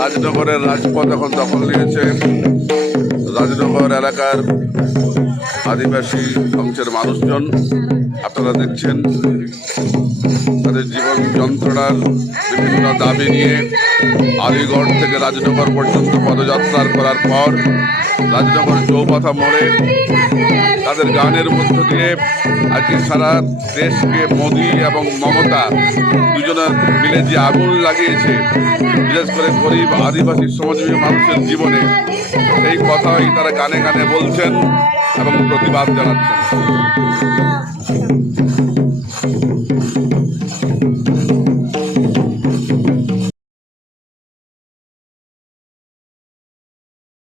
রাজনগরের রাজপথ এখন দখল নিয়েছে রাজনগর এলাকার আদিবাসী অংশের মানুষজন। আপনারা দেখছেন তাদের জীবন যন্ত্রণার বিভিন্ন দাবি নিয়ে আলিগড় থেকে রাজনগর পর্যন্ত পদযাত্রা করার পর রাজনগর চৌপাথা মোড়ে তাদের গানের মধ্য দিয়ে আজকে সারা দেশকে মোদি এবং মমতা দুজনের মিলে যে আগুন লাগিয়েছে, বিশেষ করে গরিব আদিবাসী শ্রমজীবী মানুষের জীবনে, সেই কথাই তারা গানে গানে বলছেন এবং প্রতিবাদ জানাচ্ছেন।